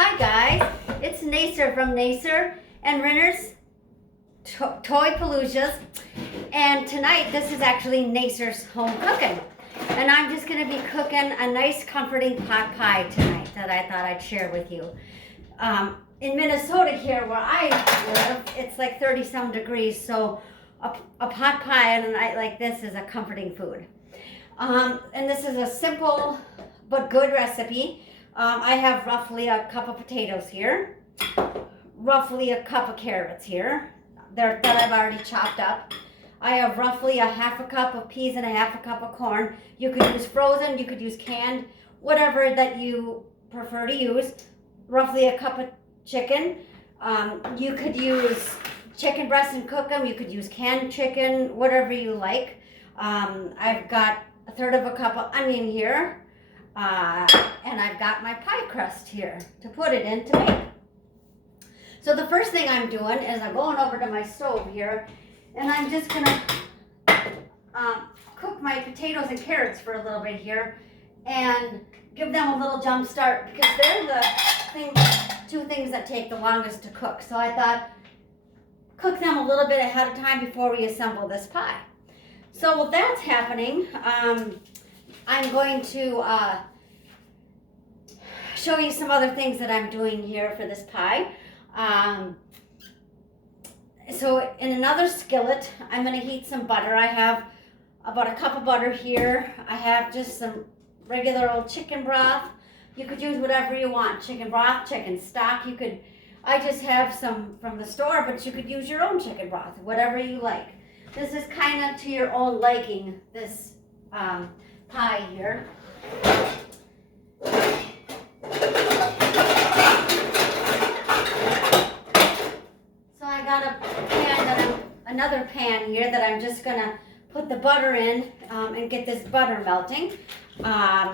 Hi guys, it's Nacer from Nacer and Renner's Toy Paloojas, and tonight this is actually Nacer's home cooking, and I'm just going to be cooking a nice comforting pot pie tonight that I thought I'd share with you. In Minnesota here where I live, it's like 30 some degrees, so a pot pie on a night like this is a comforting food. And this is a simple but good recipe. I have roughly a cup of potatoes here, roughly a cup of carrots here that I've already chopped up. I have roughly a half a cup of peas and a half a cup of corn. You could use frozen, you could use canned, whatever that you prefer to use. Roughly a cup of chicken. You could use chicken breasts and cook them. You could use canned chicken, whatever you like. I've got a third of a cup of onion here. And I've got my pie crust here to put it in to make. So the first thing I'm doing is I'm going over to my stove here, and I'm just gonna cook my potatoes and carrots for a little bit here and give them a little jump start because they're the two things that take the longest to cook. So I thought cook them a little bit ahead of time before we assemble this pie. So while that's happening, I'm going to show you some other things that I'm doing here for this pie. So in another skillet, I'm going to heat some butter. I have about a cup of butter here. I have just some regular old chicken broth. You could use whatever you want. Chicken broth, chicken stock. I just have some from the store, but you could use your own chicken broth, whatever you like. This is kind of to your own liking, this pie here. So I got a pan, another pan here that I'm just gonna put the butter in and get this butter melting. And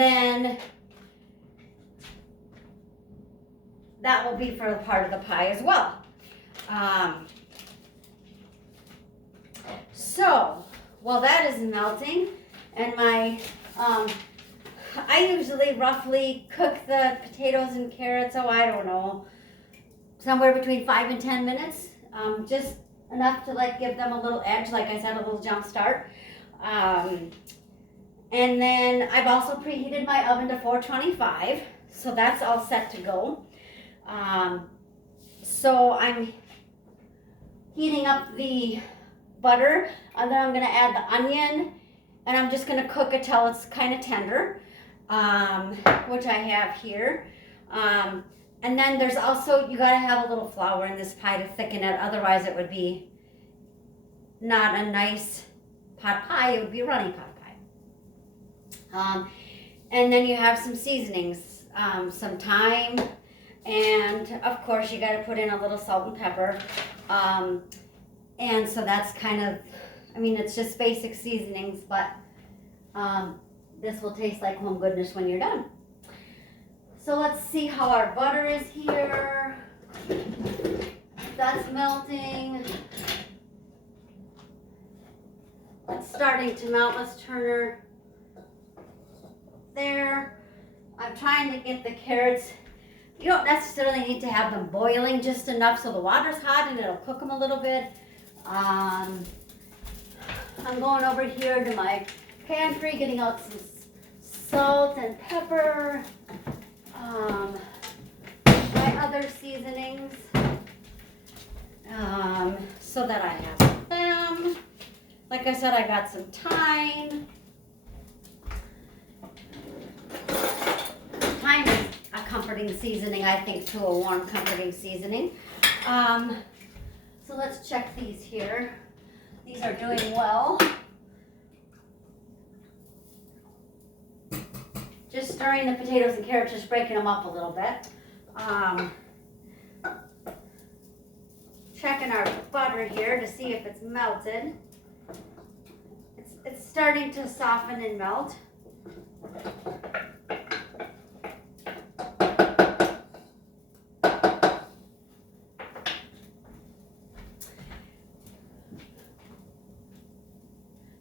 then that will be for a part of the pie as well. So while that is melting, and I usually roughly cook the potatoes and carrots, I don't know, somewhere between 5 and 10 minutes, just enough to like give them a little edge, like I said, a little jump start. And then I've also preheated my oven to 425, so that's all set to go. So I'm heating up the butter, and then I'm going to add the onion, and I'm just going to cook it till it's kind of tender, which I have here. And then there's also, you got to have a little flour in this pie to thicken it, otherwise it would be not a nice pot pie, it would be a runny pot pie. And then you have some seasonings, some thyme, and of course you got to put in a little salt and pepper. And so that's kind of, it's just basic seasonings, but this will taste like home goodness when you're done. So let's see how our butter is here. That's melting. It's starting to melt. Let's turn her there. I'm trying to get the carrots. You don't necessarily need to have them boiling, just enough so the water's hot and it'll cook them a little bit. I'm going over here to my pantry, getting out some salt and pepper, my other seasonings, so that I have them. Like I said, I got some thyme. Thyme is a comforting seasoning, I think, to a warm, comforting seasoning. So let's check these here. These are doing well. Just stirring the potatoes and carrots, just breaking them up a little bit. Checking our butter here to see if it's melted. It's starting to soften and melt.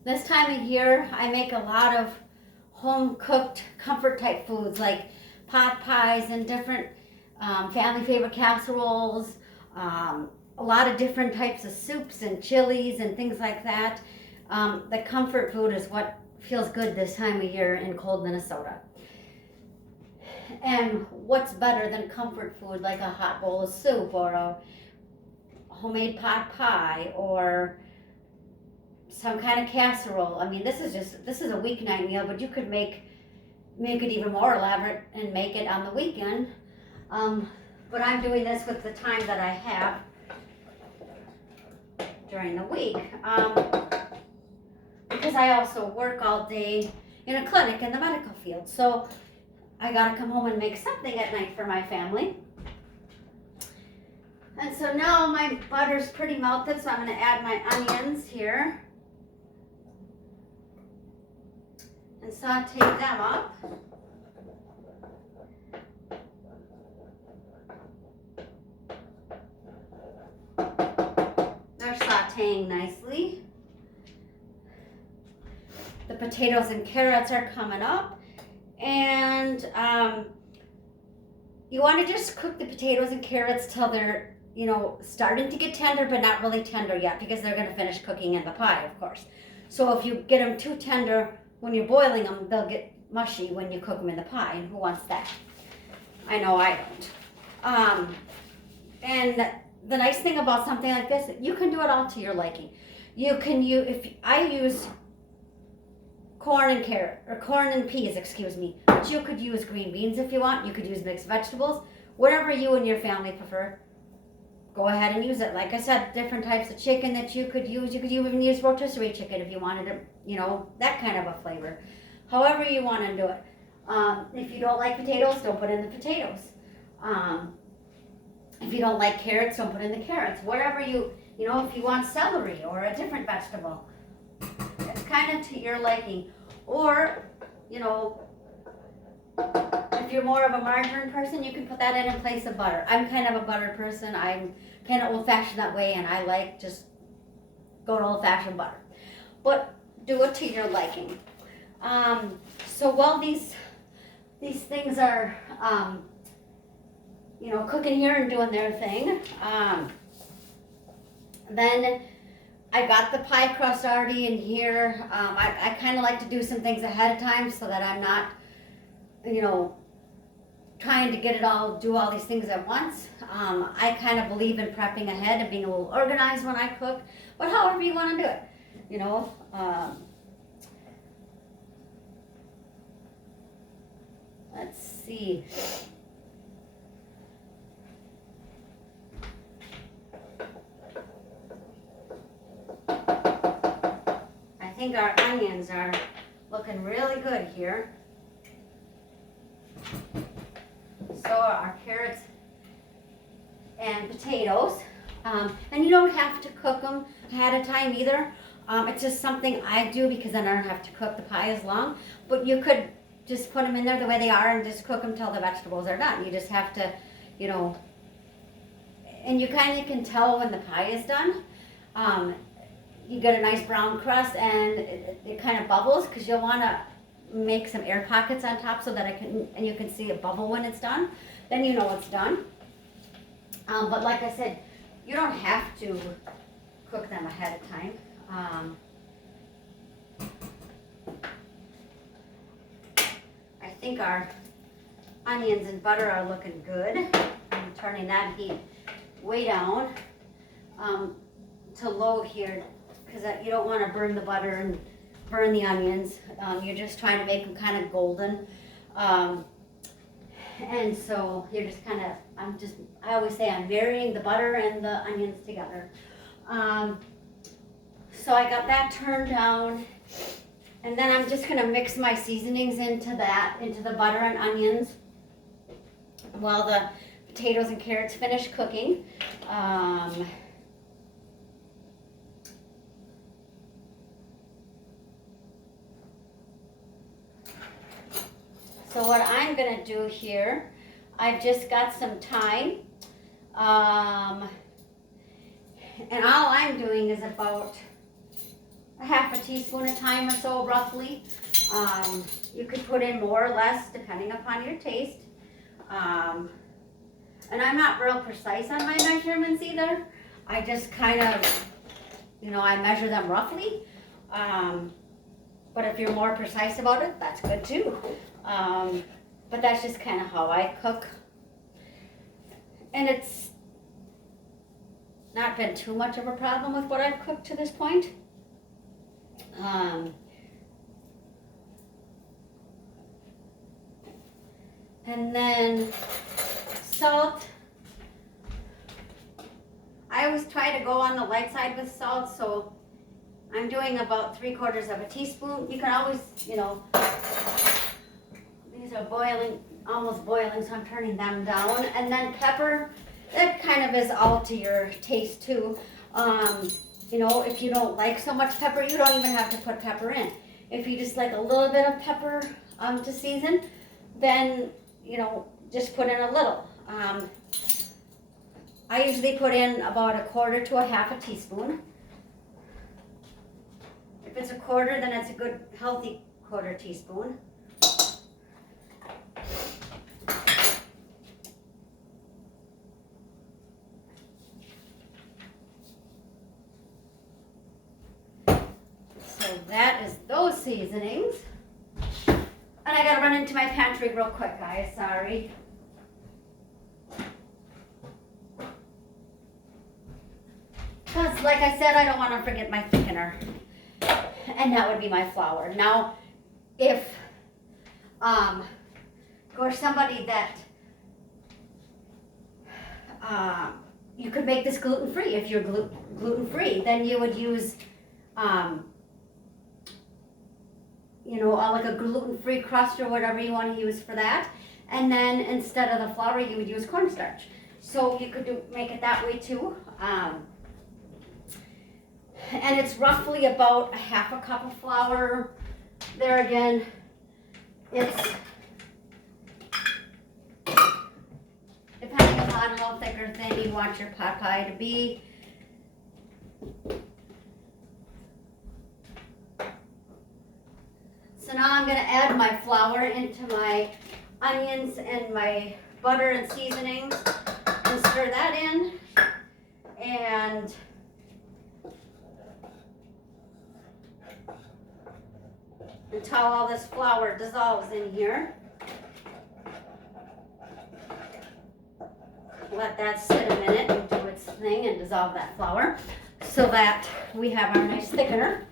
This time of year, I make a lot of home-cooked comfort type foods like pot pies and different family favorite casseroles, a lot of different types of soups and chilies and things like that. The comfort food is what feels good this time of year in cold Minnesota. And what's better than comfort food like a hot bowl of soup or a homemade pot pie or some kind of casserole. I mean, this is a weeknight meal, but you could make it even more elaborate and make it on the weekend. But I'm doing this with the time that I have during the week, because I also work all day in a clinic in the medical field. So I gotta come home and make something at night for my family. And so now my butter's pretty melted, so I'm gonna add my onions here and saute them up. They're sauteing nicely. The potatoes and carrots are coming up. And you want to just cook the potatoes and carrots till they're, starting to get tender, but not really tender yet, because they're going to finish cooking in the pie, of course. So if you get them too tender when you're boiling them, they'll get mushy when you cook them in the pie, and who wants that? I know I don't. And the nice thing about something like this, you can do it all to your liking. If I use corn and peas, but you could use green beans if you want. You could use mixed vegetables, whatever you and your family prefer. Go ahead and use it. Like I said, different types of chicken that you could use. You could even use rotisserie chicken if you wanted it, that kind of a flavor. However you want to do it. If you don't like potatoes, don't put in the potatoes. If you don't like carrots, don't put in the carrots. Whatever if you want celery or a different vegetable. It's kind of to your liking. Or, if you're more of a margarine person, you can put that in place of butter. I'm kind of a butter person. I'm kind of old-fashioned that way, and I like just go to old-fashioned butter. But do it to your liking. So while these things are, cooking here and doing their thing, then I got the pie crust already in here. I kind of like to do some things ahead of time so that I'm not, trying to do all these things at once. I kind of believe in prepping ahead and being a little organized when I cook, but however you want to do it, let's see. I think our onions are looking really good here. So are our carrots and potatoes. And you don't have to cook them ahead of time either. It's just something I do because then I don't have to cook the pie as long. But you could just put them in there the way they are and just cook them till the vegetables are done. You just have to, and you kind of can tell when the pie is done. You get a nice brown crust and it kind of bubbles because you'll want to make some air pockets on top so that you can see it bubble when it's done. Then you know it's done. But like I said, you don't have to cook them ahead of time. I think our onions and butter are looking good. I'm turning that heat way down to low here because you don't want to burn the butter and burn the onions. You're just trying to make them kind of golden. And so you're just kind of, I always say I'm marrying the butter and the onions together. So I got that turned down. And then I'm just gonna mix my seasonings into the butter and onions while the potatoes and carrots finish cooking. So what I'm gonna do here, I've just got some thyme, and all I'm doing is about a half a teaspoon of thyme or so, roughly. You could put in more or less depending upon your taste. And I'm not real precise on my measurements either. I just kind of, I measure them roughly. But if you're more precise about it, that's good too. But that's just kind of how I cook. And it's not been too much of a problem with what I've cooked to this point. And then salt. I always try to go on the light side with salt, so I'm doing about 3/4 of a teaspoon. You can always, these are boiling, almost boiling, so I'm turning them down. And then pepper, that kind of is all to your taste too. If you don't like so much pepper, you don't even have to put pepper in. If you just like a little bit of pepper to season, then, just put in a little. I usually put in about 1/4 to 1/2 teaspoon. If it's 1/4, then it's a good healthy 1/4 teaspoon. So that is those seasonings. And I gotta run into my pantry real quick, guys, sorry. Because like I said, I don't want to forget my thickener. And that would be my flour. Now, if you're somebody that you could make this gluten-free. If you're gluten-free, then you would use like a gluten-free crust or whatever you want to use for that. And then instead of the flour, you would use cornstarch. So you could make it that way too. And it's roughly about 1/2 cup of flour. There again, it's depending upon how thick or thin you want your pot pie to be. So now I'm going to add my flour into my onions and my butter and seasonings and stir that in. And until all this flour dissolves in here. Let that sit a minute and do its thing and dissolve that flour so that we have our nice thickener.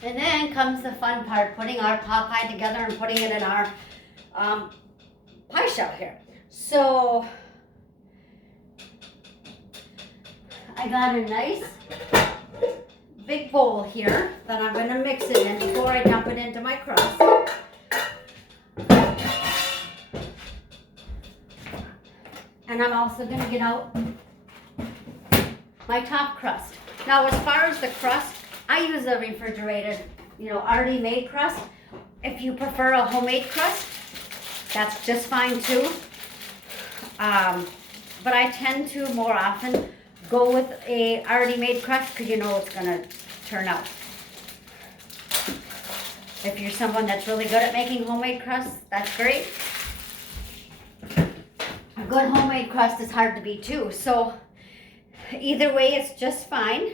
And then comes the fun part, putting our pot pie together and putting it in our pie shell here. So I got a nice big bowl here that I'm going to mix it in before I dump it into my crust. And I'm also going to get out my top crust. Now, as far as the crust, I use a refrigerated, already made crust. If you prefer a homemade crust, that's just fine too. But I tend to more often go with a already made crust because it's going to turn out. If you're someone that's really good at making homemade crusts, that's great. A good homemade crust is hard to beat too. So either way, it's just fine.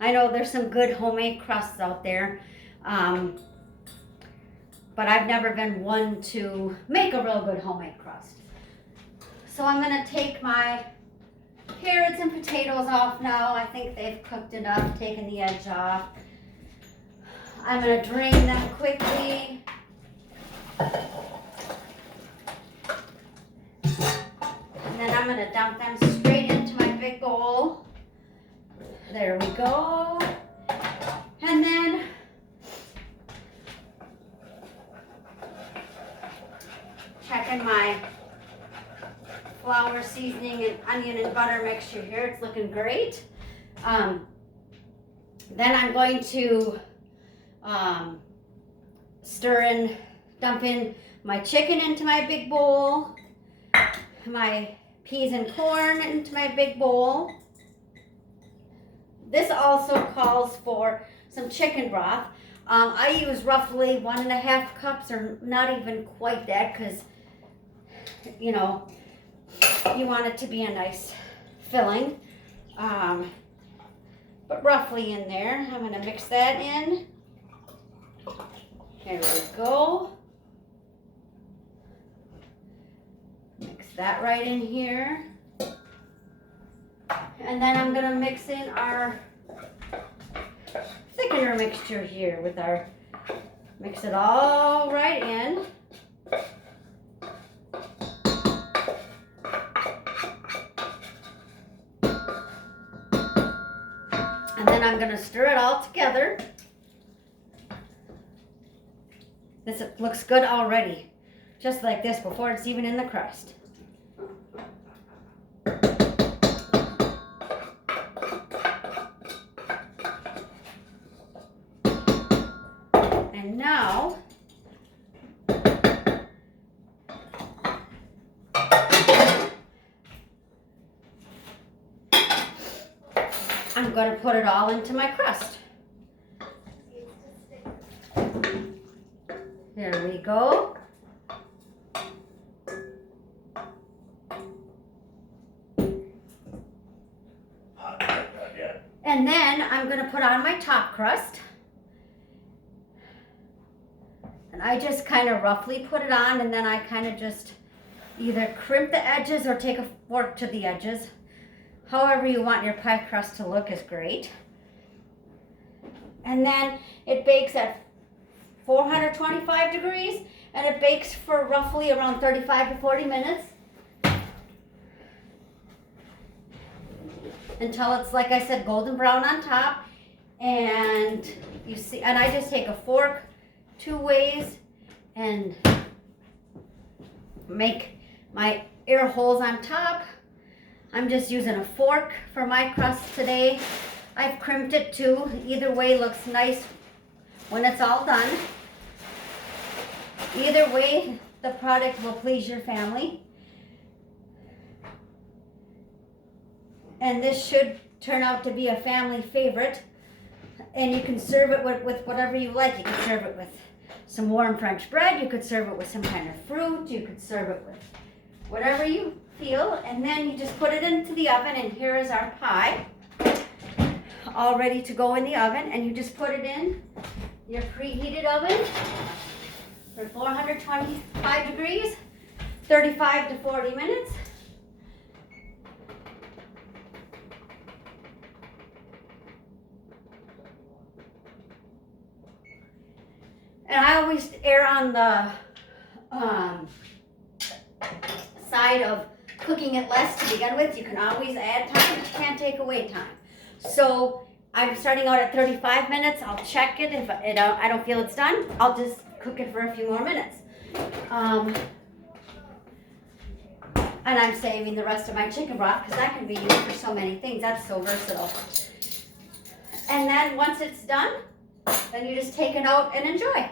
I know there's some good homemade crusts out there, but I've never been one to make a real good homemade crust. So I'm going to take my carrots and potatoes off now. I think they've cooked enough, taken the edge off. I'm going to drain them quickly. And then I'm going to dump them straight into my big bowl. There we go. And then checking my flour, seasoning, and onion and butter mixture here. It's looking great. Then I'm going to dump in my chicken into my big bowl, my peas and corn into my big bowl. this also calls for some chicken broth. I use roughly 1.5 cups, or not even quite that, because, you know, you want it to be a nice filling. But roughly in there. I'm going to mix that in. There we go. Mix that right in here. And then I'm going to mix in our thickener mixture here with our, mix it all right in. And then I'm going to stir it all together. This looks good already, just like this, before it's even in the crust. And now, I'm going to put it all into my crust. There we go. And then I'm going to put on my top crust. And I just kind of roughly put it on, and then I kind of just either crimp the edges or take a fork to the edges. However you want your pie crust to look is great. And then it bakes at 425 degrees, and it bakes for roughly around 35 to 40 minutes. Until it's, like I said, golden brown on top. And you see, and I just take a fork 2 ways and make my air holes on top. I'm just using a fork for my crust today. I've crimped it too. Either way looks nice when it's all done. Either way, the product will please your family. And this should turn out to be a family favorite. And you can serve it with whatever you like. You can serve it with some warm French bread. You could serve it with some kind of fruit. You could serve it with whatever you feel. And then you just put it into the oven. And here is our pie, all ready to go in the oven. And you just put it in your preheated oven for 425 degrees, 35 to 40 minutes. And I always err on the side of cooking it less to begin with. You can always add time, you can't take away time. So I'm starting out at 35 minutes. I'll check it. If I don't feel it's done, I'll just cook it for a few more minutes. And I'm saving the rest of my chicken broth because that can be used for so many things. That's so versatile. And then once it's done, then you just take it out and enjoy.